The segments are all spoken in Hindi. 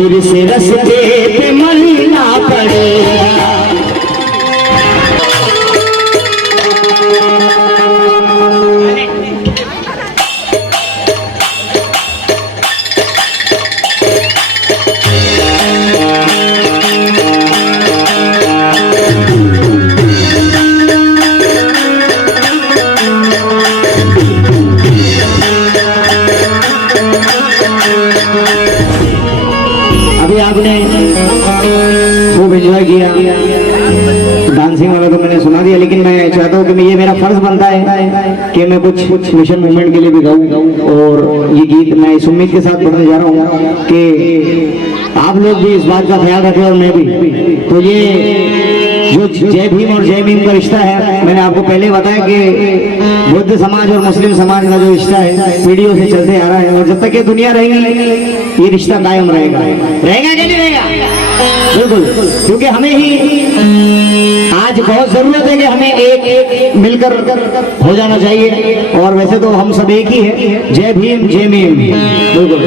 फिर से रस्ते पे मरना पड़ेगा। आपने खूब एंजॉय किया, डांसिंग वाला तो मैंने सुना दिया, लेकिन मैं चाहता हूँ कि ये मेरा फर्ज बनता है कि मैं कुछ मिशन मूवमेंट के लिए भी गाऊँ। और ये गीत मैं इस उम्मीद के साथ पढ़ने जा रहा हूँ कि आप लोग भी इस बात का ख्याल रखें और मैं भी। तो ये जो जय भीम और जय भीम का रिश्ता है, मैंने आपको पहले बताया कि बुद्ध समाज और मुस्लिम समाज का जो रिश्ता है पीढ़ियों से चलते आ रहा है, और जब तक ये दुनिया रहेगी ये रिश्ता कायम रहेगा। रहेगा कि नहीं रहेगा? बिल्कुल, क्योंकि हमें ही आज बहुत जरूरत है कि हमें एक मिलकर हो जाना चाहिए। और वैसे तो हम सब एक ही है, जय भीम जय भीम। बिल्कुल।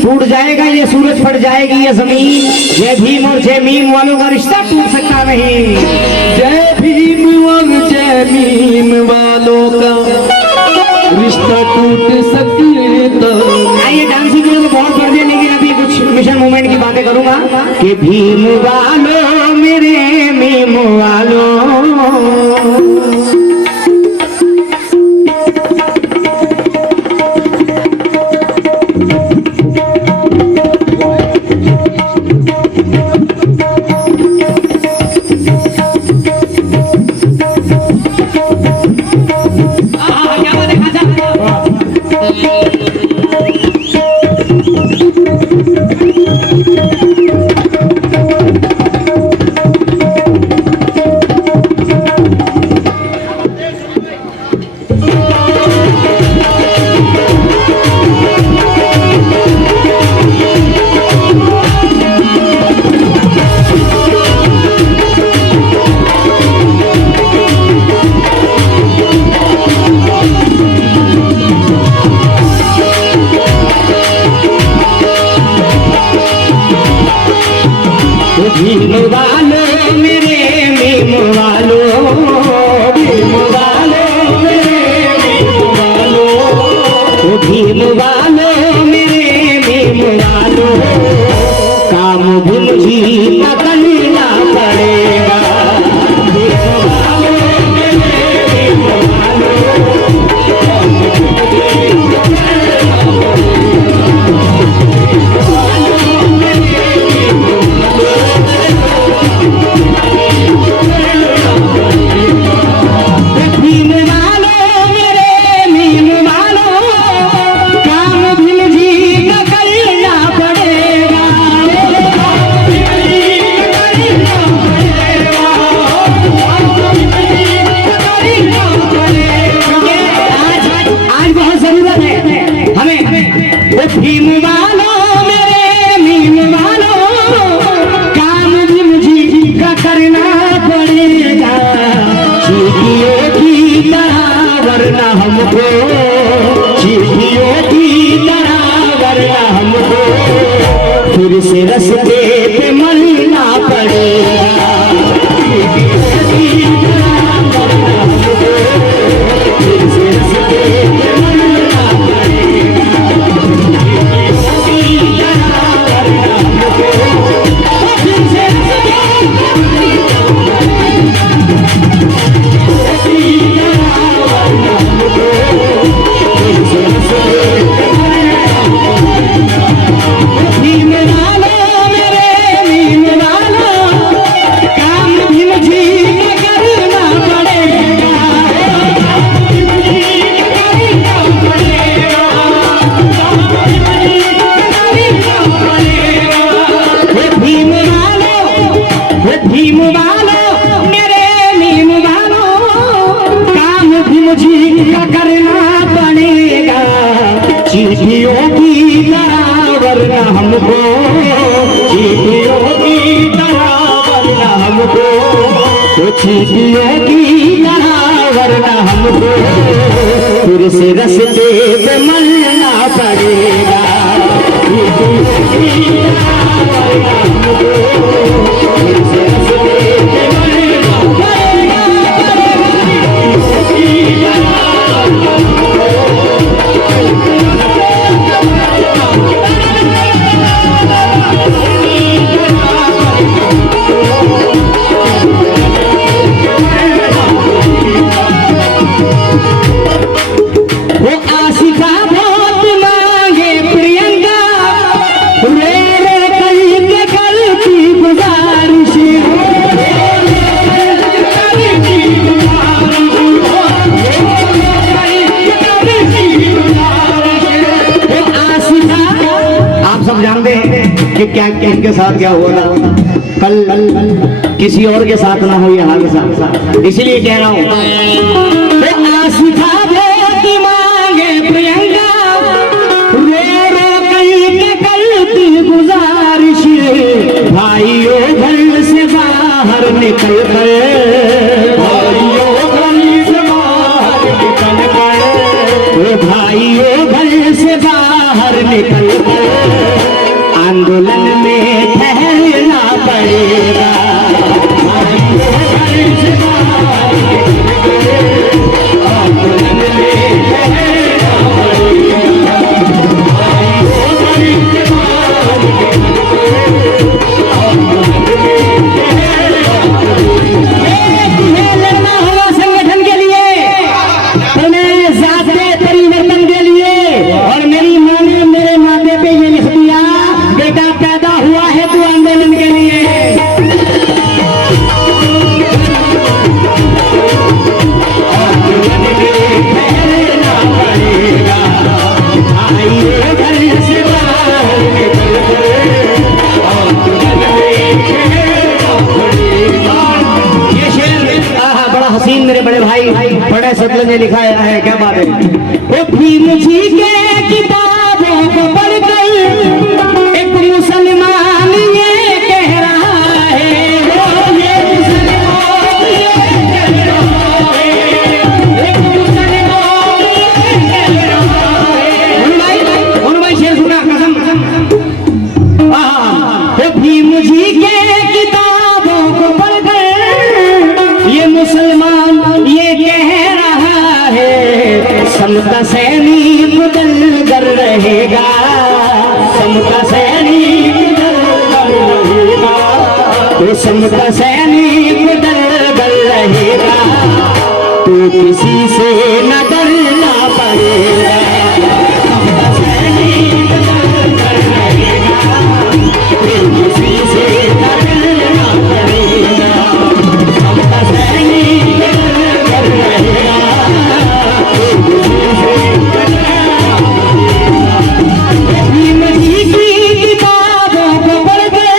टूट जाएगा ये सूरज, फट जाएगी ये जमीन, जय भीम और जय मीम वालों का रिश्ता टूट सकता नहीं। जय भीम और जय मीम वालों का रिश्ता टूट सकता। आइए डांसिंग के लिए तो बहुत कर दिया, लेकिन अभी कुछ मिशन मूवमेंट की बातें करूंगा कि भीम वालों मेरे मीम वालों, भीम वालों मेरे मीम वालों, भीम वालों मेरे मीम वालों, भीम वालों मेरे मीम वालों, काम भी मुझे पकड़ना पड़ेगा। भीम वालों मेरे मीम वालों, भीम वालों मेरे मीम वालों काम भी मुझे का करना पड़ेगा चीटियों की तरह वरना हमको चीटियों की तरह वरना हमको चीटियों की तरह वरना हमको फिर से रस्ते पे मरना पड़ेगा चीटियों की तरह वरना हमको फिर से रस्ते पे मरना पड़ेगा वो आशिका बहुत मांगे प्रियंका रे रे करके करती गुजारिश आप सब जानते हैं कि क्या इनके साथ क्या हुआ था कल किसी और के साथ ना हो ये हादसा इसलिए कह रहा हूँ आशिका बहुत मांगे प्रियंका रो रो करके करती गुजारिश भाइयों घर से बाहर निकल कर भाइयों घर से बाहर निकल कर भाइयों घर से बाहर निकल कर आंदोलन में ठहरना पड़ेगा भाइयों घर से बाहर निकल कर आंदोलन में ठहरना पड़ेगा भाइयों घर से बाहर निकल कर आंदोलन में ठहरना पड़ेगा। तुम्हें लड़ना होगा संगठन के लिए तुम्हें जाते परिवर्तन के लिए और मेरी माँ ने मेरे माथे पे ये लिख दिया बेटा पैदा हुआ है तू आंदोलन के लिए ठहरना पड़ेगा भाइयों घर से बाहर निकल कर आंदोलन में ठहरना पड़ेगा। ये शेर बड़ा हसीन मेरे बड़े भाई बड़े सतलज ने लिखा है क्या बात है वो भीम जी के किताबों को पढ़कर एक मुसलमान ये कह रहा है ये मुसलमान ये कह रहा है एक मुसलमान ये कह रहा है उन भाई शेर सुना कसम वो भीम जी के किताबों को पढ़कर ये मुसलमान ये कह रहा है समता सैनिक दल कर रहेगा समता सैनिक दल कर रहेगा वो समता सैनिक दल कर रहेगा तो किसी से न डरना पड़ेगा समता सैनिक दल कर रहेगा तो किसी से न डरना पड़ेगा समता सैनिक दल कर रहेगा भीम जी की किताबों को पढ़ के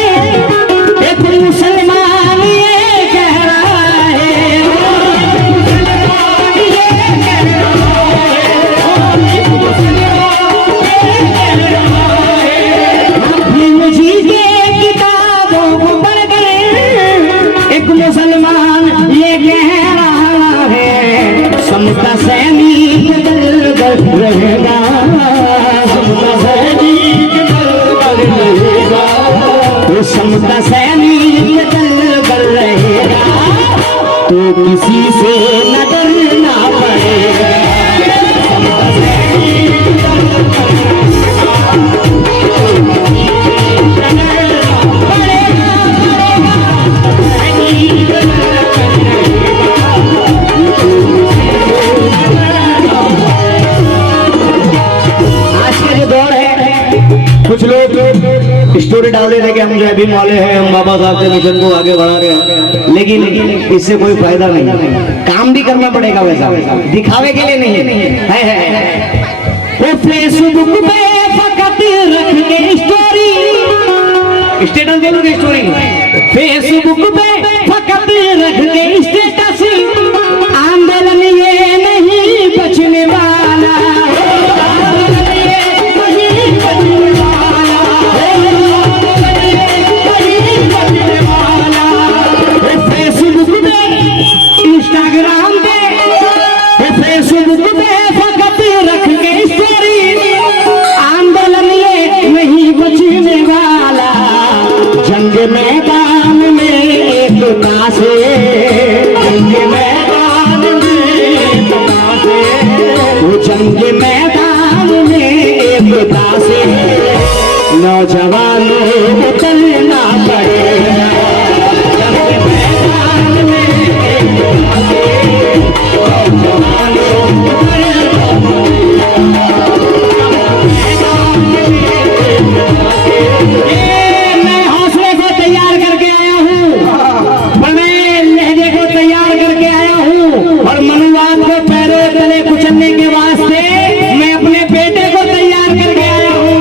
एक मुसलमान ये कह रहा है मुसलमान ये कह रहा है एक मुसलमान ये कह रहा है भीम जी के किताबों को पढ़ के एक मुसलमान ये कह रहा है समता सैनिक दल कर रहेगा समता सैनिक दल कर रहेगा वो समता सैनिक दल कर रहेगा तो किसी से न डरना पड़ेगा समता सैनिक दल कर कुछ लोग स्टोरी डाल रहे थे कि हम जो अभी मौले हैं हम बाबा साहब के मिशन को आगे बढ़ा रहे हैं लेकिन इससे कोई फायदा नहीं काम भी करना पड़ेगा वैसा दिखावे के लिए नहीं है वो फेसबुक पे फकत रख के स्टोरी स्टेटस दे दूंगा स्टोरी। फेसबुक पे फकत रख के स्टेटस, आंदोलन ये नहीं बचने वाला, आंदोलन ये नहीं बचने वाला, आंदोलन ये नहीं बचने वाला। फेसबुक पे, इंस्टाग्राम पे, फेसबुक पे फकत रख के स्टोरी, आंदोलन ये नहीं बचने वाला। जंग मैदान में एकता से, जंग मैदान में एकता से, वो जंग मैदान में एकता से नौजवानों को चलना पड़ेगा। जंग मैदान में एकता से नौजवानों को चलना पड़ेगा। मैं हौसले को तैयार करके आया हूँ, मैं लहजे को तैयार करके आया हूँ, और मनुवाद को पैरों तले कुचलने के वास्ते मैं अपने बेटे को तैयार करके आया हूँ।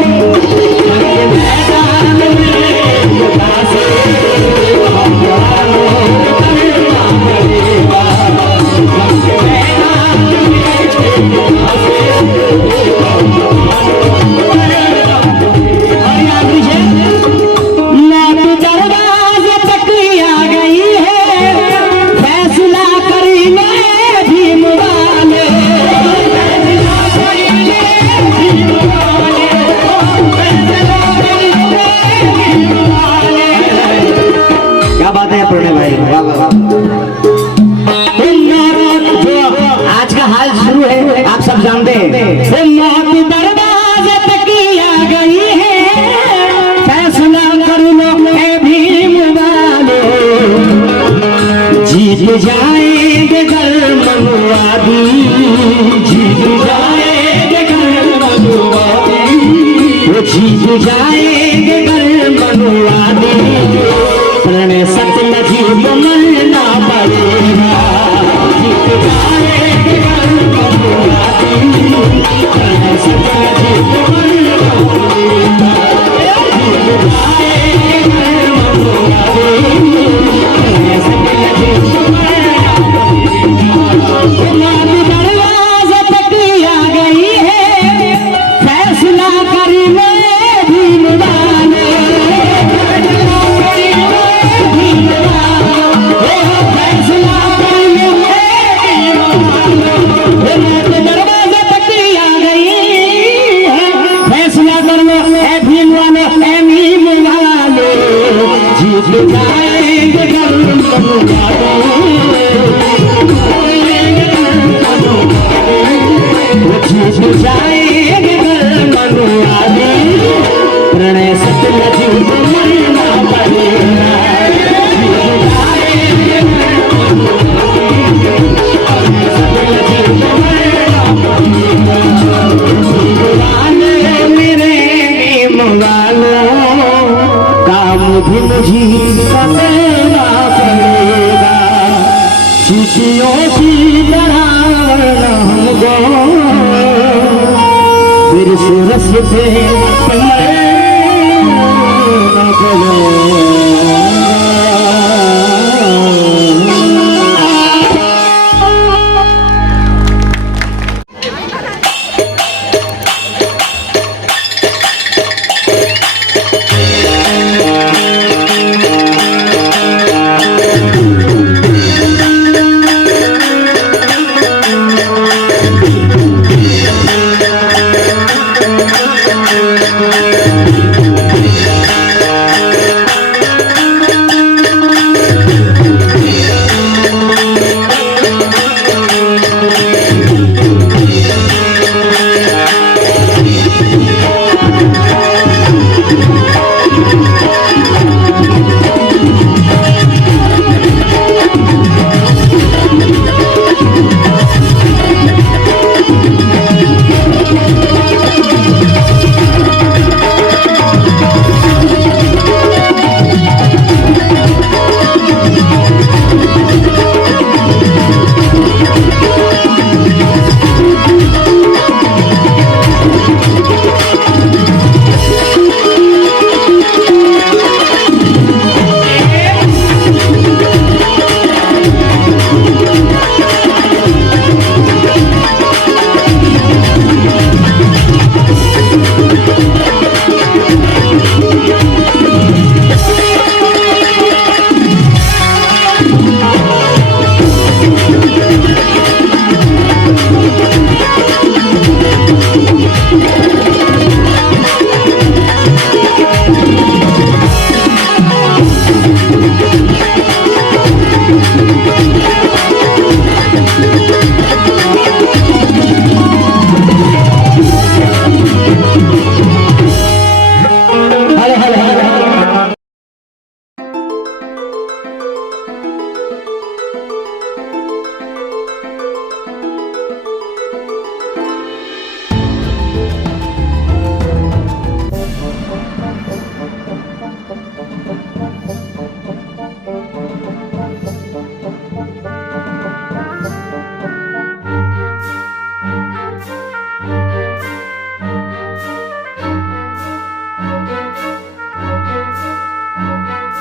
क्या बात है प्रणय भाई, वाह वाह वाह। जो आज का हाल शुरू है आप सब जानते हैं। मौत दरवाजे तक आ गई है, फैसला कर लो ए भीम वालो, जीत जाएंगे कल मनुवादी, जीत जाएंगे कल मनुवादी, वो जीत जाएंगे कल मनुवादी। प्रणय सतलज को मरना पड़ेगा, जीत जाएंगे कल मनुवादी, प्रणय सतलज को मरना पड़ेगा, जीत जाएंगे कल मनुवादी, प्रणय सतलज को मरना पड़ेगा। दरवाज़े तक आ गई है, फैसला कर लो भीम वाले, दरवाजे तक आ गई है, फैसला कर लो ए भीम वाले, ए भीम वाले, जीत जाएंगे कल मनुवादी, जीत जाएंगे कल मनुवादी। प्रणय सतलज को मरना पड़ेगा, जीत जाएंगे कल मनुवादी, प्रणय सतलज को मरना पड़ेगा। वाले मेरे भीम वालों, काम भी मुझे करना पड़ेगा, चीटियों की तरह वरना हमको फिर सूरज पे मरना पड़ेगा। है